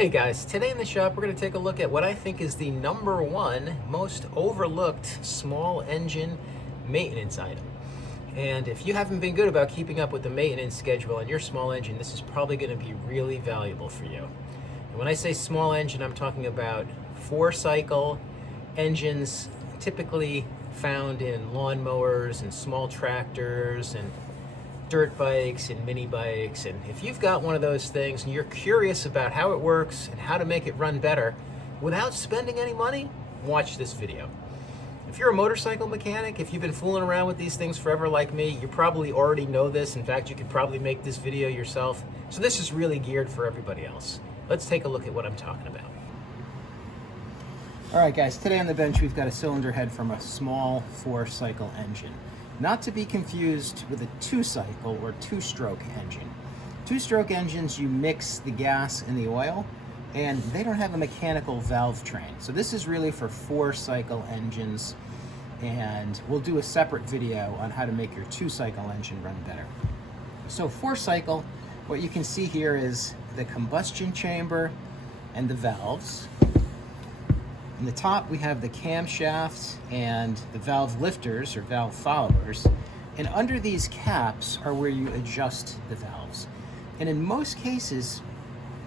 Hey guys, today in the shop we're going to take a look at what I think is the number one most overlooked small engine maintenance item. And if you haven't been good about keeping up with the maintenance schedule on your small engine, this is probably going to be really valuable for you. And when I say small engine, I'm talking about 4-cycle engines typically found in lawnmowers and small tractors and dirt bikes and mini bikes. And if you've got one of those things and you're curious about how it works and how to make it run better without spending any money, watch this video. If you're a motorcycle mechanic, if you've been fooling around with these things forever like me, you probably already know this. In fact, you could probably make this video yourself. So this is really geared for everybody else. Let's take a look at what I'm talking about. All right, guys, today on the bench, we've got a cylinder head from a small 4-cycle engine. Not to be confused with a 2-cycle or 2-stroke engine. 2-stroke engines, you mix the gas and the oil, and they don't have a mechanical valve train. So this is really for 4-cycle engines, and we'll do a separate video on how to make your 2-cycle engine run better. So 4-cycle, what you can see here is the combustion chamber and the valves. In the top, we have the camshafts and the valve lifters or valve followers. And under these caps are where you adjust the valves. And in most cases,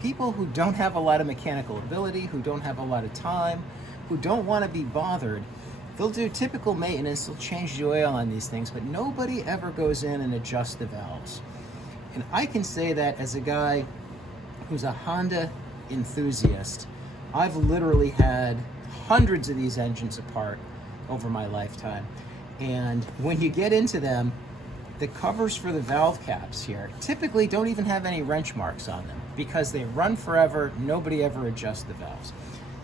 people who don't have a lot of mechanical ability, who don't have a lot of time, who don't want to be bothered, they'll do typical maintenance, they'll change the oil on these things, but nobody ever goes in and adjusts the valves. And I can say that as a guy who's a Honda enthusiast. I've literally had hundreds of these engines apart over my lifetime. And when you get into them, the covers for the valve caps here typically don't even have any wrench marks on them because they run forever, nobody ever adjusts the valves.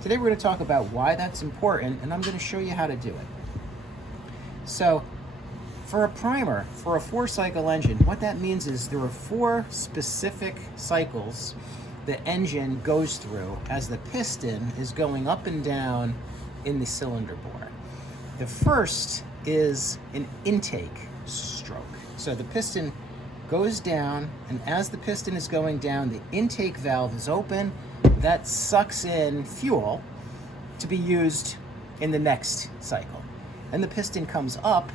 Today we're going to talk about why that's important, and I'm going to show you how to do it. So for a primer, for a 4-cycle engine, what that means is there are 4 specific cycles the engine goes through as the piston is going up and down in the cylinder bore. The first is an intake stroke. So the piston goes down, and as the piston is going down, the intake valve is open. That sucks in fuel to be used in the next cycle. And the piston comes up.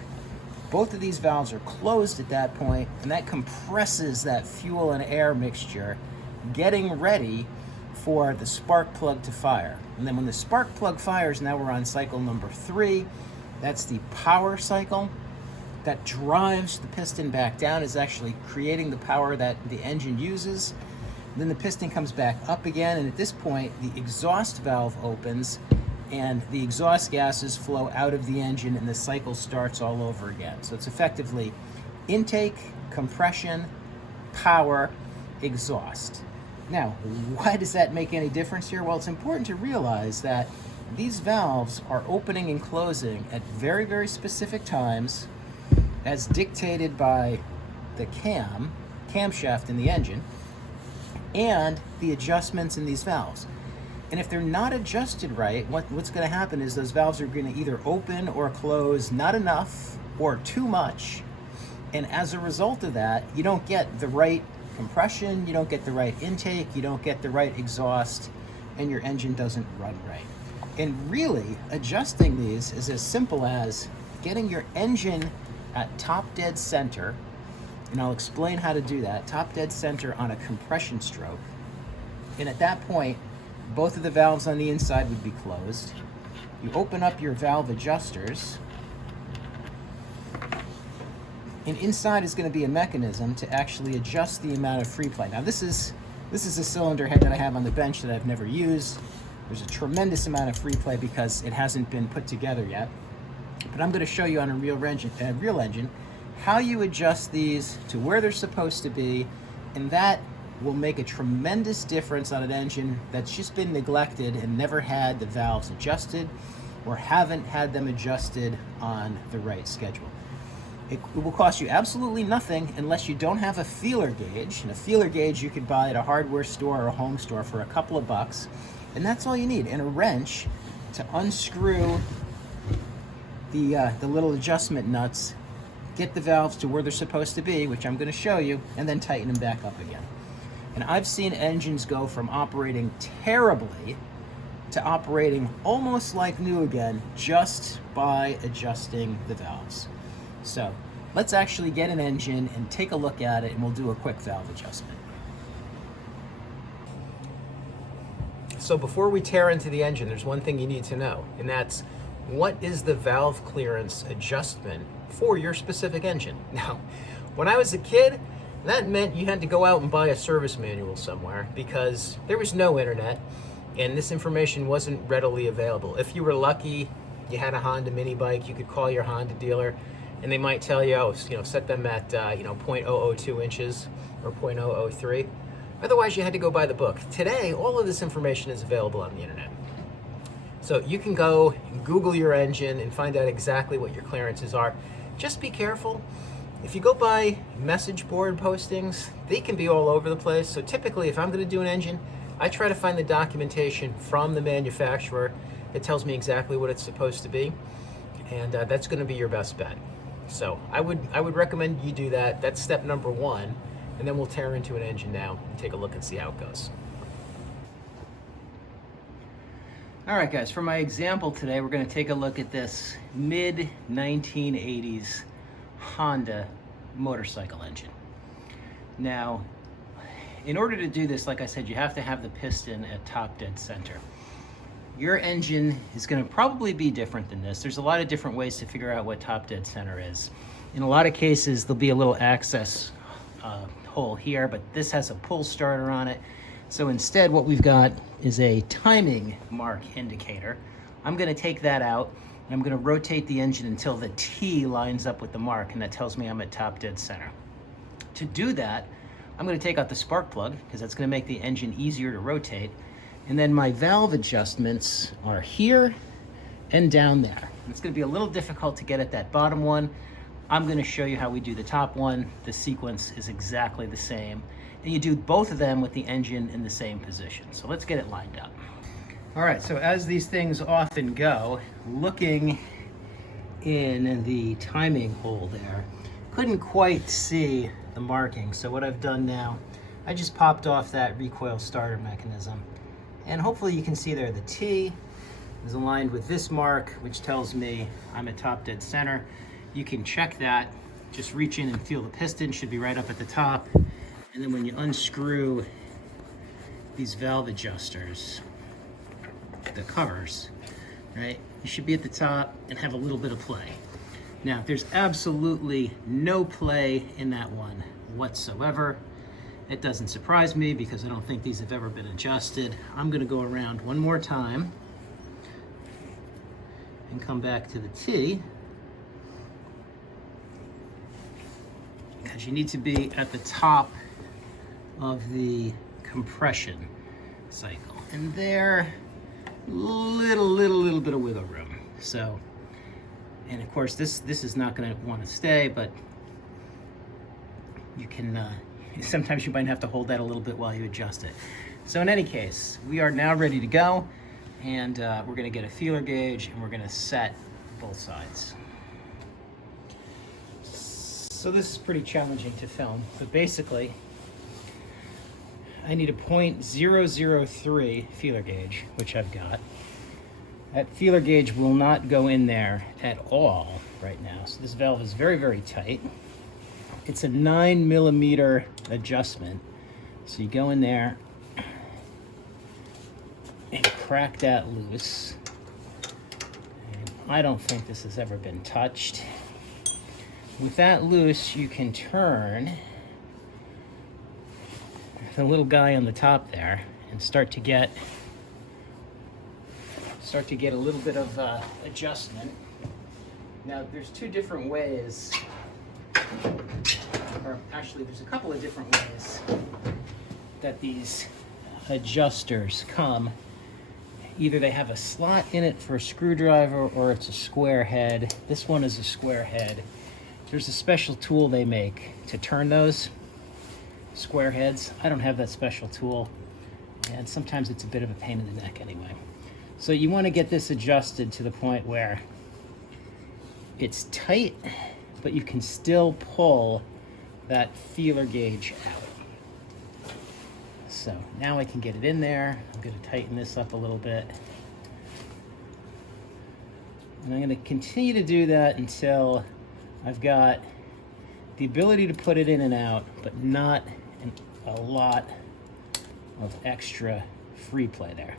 Both of these valves are closed at that point, and that compresses that fuel and air mixture, getting ready for the spark plug to fire. And then when the spark plug fires, now we're on cycle number 3. That's the power cycle. That drives the piston back down, is actually creating the power that the engine uses. Then the piston comes back up again, and at this point, the exhaust valve opens, and the exhaust gases flow out of the engine, and the cycle starts all over again. So it's effectively intake, compression, power, exhaust. Now, why does that make any difference here? Well, it's important to realize that these valves are opening and closing at very, very specific times as dictated by the camshaft in the engine and the adjustments in these valves. And if they're not adjusted right, what's going to happen is those valves are going to either open or close not enough or too much. And as a result of that, you don't get the right compression, you don't get the right intake, you don't get the right exhaust, and your engine doesn't run right. And really, adjusting these is as simple as getting your engine at top dead center, and I'll explain how to do that, top dead center on a compression stroke. And at that point, both of the valves on the inside would be closed. You open up your valve adjusters, and inside is going to be a mechanism to actually adjust the amount of free play. Now this is a cylinder head that I have on the bench that I've never used. There's a tremendous amount of free play because it hasn't been put together yet. But I'm going to show you on a real engine how you adjust these to where they're supposed to be, and that will make a tremendous difference on an engine that's just been neglected and never had the valves adjusted or haven't had them adjusted on the right schedule. It will cost you absolutely nothing unless you don't have a feeler gauge. And a feeler gauge you could buy at a hardware store or a home store for a couple of bucks. And that's all you need. And a wrench to unscrew the little adjustment nuts, get the valves to where they're supposed to be, which I'm going to show you, and then tighten them back up again. And I've seen engines go from operating terribly to operating almost like new again just by adjusting the valves. So let's actually get an engine and take a look at it, and we'll do a quick valve adjustment. So before we tear into the engine, there's one thing you need to know, and that's what is the valve clearance adjustment for your specific engine. Now, when I was a kid, that meant you had to go out and buy a service manual somewhere because there was no internet and this information wasn't readily available. If you were lucky, you had a Honda mini bike, you could call your Honda dealer and they might tell you, oh, set them at 0.002 inches or 0.003. Otherwise, you had to go buy the book. Today, all of this information is available on the internet. So you can go Google your engine and find out exactly what your clearances are. Just be careful. If you go by message board postings, they can be all over the place. So typically, if I'm going to do an engine, I try to find the documentation from the manufacturer that tells me exactly what it's supposed to be, and that's going to be your best bet. So I would recommend you do that. That's step number one, and then we'll tear into an engine now and take a look and see how it goes. All right, guys, for my example today, we're going to take a look at this mid-1980s Honda motorcycle engine. Now, in order to do this, like I said, you have to have the piston at top dead center. Your engine is going to probably be different than this. There's a lot of different ways to figure out what top dead center is. In a lot of cases, there'll be a little access hole here, but this has a pull starter on it. So instead, what we've got is a timing mark indicator. I'm going to take that out, and I'm going to rotate the engine until the T lines up with the mark, and that tells me I'm at top dead center. To do that, I'm going to take out the spark plug, because that's going to make the engine easier to rotate. And then my valve adjustments are here and down there. It's going to be a little difficult to get at that bottom one. I'm going to show you how we do the top one. The sequence is exactly the same. And you do both of them with the engine in the same position. So let's get it lined up. All right, so as these things often go, looking in the timing hole there, couldn't quite see the marking. So what I've done now, I just popped off that recoil starter mechanism. And hopefully you can see there the T is aligned with this mark, which tells me I'm at top dead center. You can check that. Just reach in and feel the piston, should be right up at the top. And then when you unscrew these valve adjusters, the covers, right, you should be at the top and have a little bit of play. Now, there's absolutely no play in that one whatsoever. It doesn't surprise me because I don't think these have ever been adjusted. I'm going to go around one more time and come back to the T, because you need to be at the top of the compression cycle. And there, little bit of wiggle room. So, and of course this is not going to want to stay, but you can, sometimes you might have to hold that a little bit while you adjust it. So in any case, we are now ready to go, and we're going to get a feeler gauge and we're going to set both sides. So this is pretty challenging to film, but basically I need a .003 feeler gauge, which I've got. That feeler gauge will not go in there at all right now. So this valve is very tight. It's a 9mm adjustment. So you go in there and crack that loose. And I don't think this has ever been touched. With that loose, you can turn the little guy on the top there and start to get a little bit of adjustment. Now there's two different ways, or actually there's a couple of different ways that these adjusters come. Either they have a slot in it for a screwdriver or it's a square head. This one is a square head. There's a special tool they make to turn those square heads. I don't have that special tool, and sometimes it's a bit of a pain in the neck anyway. So you want to get this adjusted to the point where it's tight, but you can still pull that feeler gauge out. So now I can get it in there. I'm going to tighten this up a little bit. And I'm going to continue to do that until I've got the ability to put it in and out, but not a lot of extra free play there.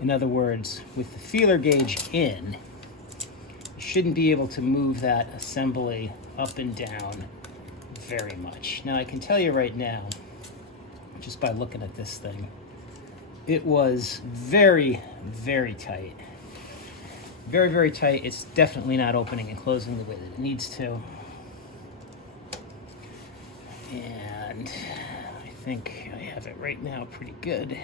In other words, with the feeler gauge in, you shouldn't be able to move that assembly up and down very much. Now I can tell you right now, just by looking at this thing, it was very, very tight. Very, very tight. It's definitely not opening and closing the way that it needs to. And I think I have it right now pretty good.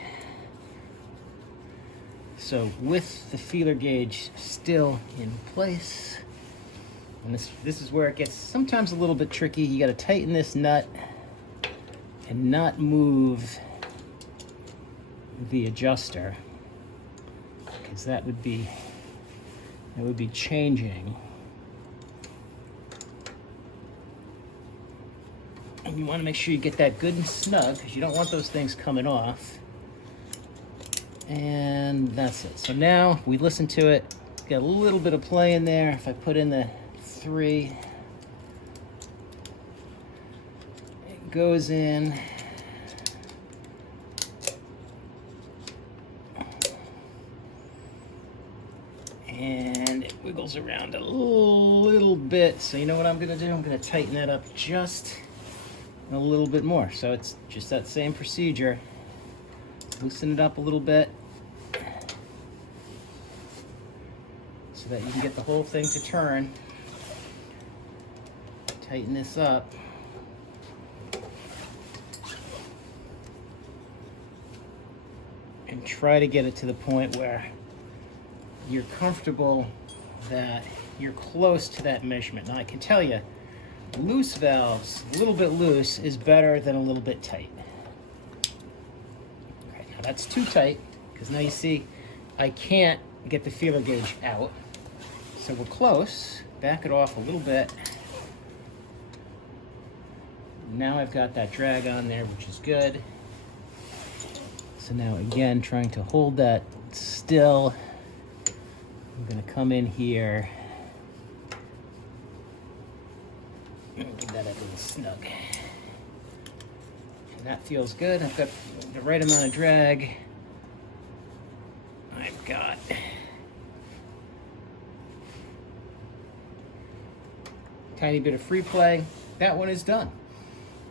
So with the feeler gauge still in place, and this is where it gets sometimes a little bit tricky. You got to tighten this nut and not move the adjuster, because that would be changing. And you want to make sure you get that good and snug, because you don't want those things coming off. And that's it. So now we listen to it. Got a little bit of play in there. If I put in the 3, it goes in. And it wiggles around a little bit. So you know what I'm going to do? I'm going to tighten that up just a little bit more. So it's just that same procedure. Loosen it up a little bit so that you can get the whole thing to turn. Tighten this up. And try to get it to the point where you're comfortable that you're close to that measurement. Now I can tell you, loose valves, a little bit loose is better than a little bit tight. Okay, now that's too tight, because now you see I can't get the feeler gauge out. So we're close. Back it off a little bit. Now I've got that drag on there, which is good. So now again, trying to hold that still. I'm going to come in here and give that a little snug. And that feels good. I've got the right amount of drag. I've got a tiny bit of free play. That one is done.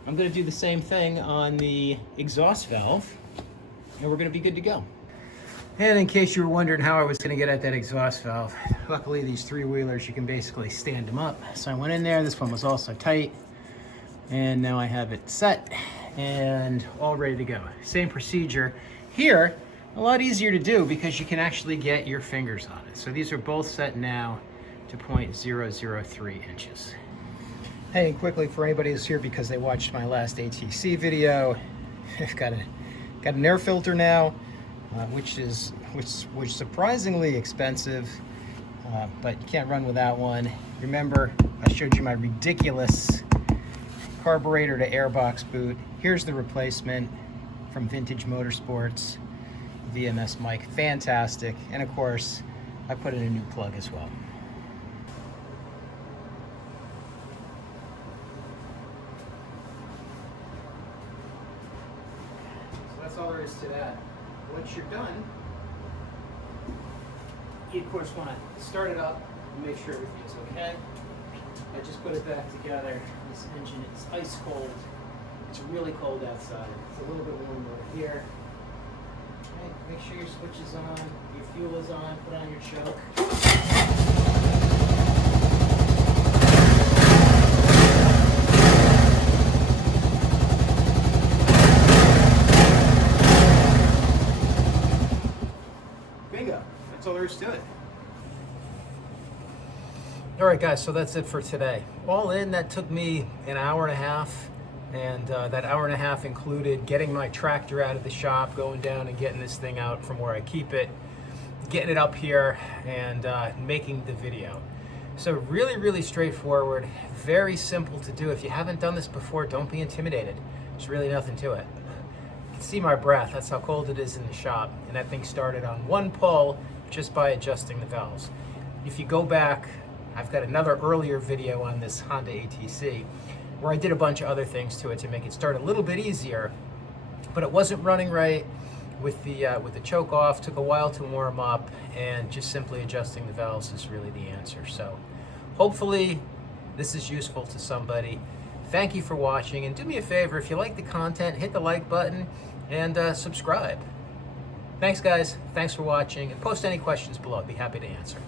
I'm going to do the same thing on the exhaust valve, and we're going to be good to go. And in case you were wondering how I was going to get at that exhaust valve, luckily these 3-wheelers, you can basically stand them up. So I went in there, this one was also tight, and now I have it set and all ready to go. Same procedure. Here, a lot easier to do because you can actually get your fingers on it. So these are both set now to 0.003 inches. Hey, and quickly for anybody who's here because they watched my last ATC video, I've got an air filter now. Which is surprisingly expensive, but you can't run without one. Remember, I showed you my ridiculous carburetor to airbox boot. Here's the replacement from Vintage Motorsports, VMS mic, fantastic. And of course, I put in a new plug as well. So that's all there is to that. Once you're done, you of course want to start it up and make sure everything's okay. I just put it back together. This engine is ice cold. It's really cold outside. It's a little bit warmer over here. Okay, make sure your switch is on, your fuel is on, put on your choke. That's all there is to it. All right, guys, so that's it for today. All in, that took me an hour and a half, and that hour and a half included getting my tractor out of the shop, going down and getting this thing out from where I keep it, getting it up here, and making the video. So really, really straightforward, very simple to do. If you haven't done this before, don't be intimidated. There's really nothing to it. see my breath. That's how cold it is in the shop. And that thing started on one pull just by adjusting the valves. If you go back, I've got another earlier video on this Honda ATC where I did a bunch of other things to it to make it start a little bit easier, but it wasn't running right with the choke off. Took a while to warm up, and just simply adjusting the valves is really the answer. So hopefully this is useful to somebody. Thank you for watching, and do me a favor, if you like the content, hit the like button and subscribe. Thanks guys, thanks for watching, and post any questions below. I'd be happy to answer.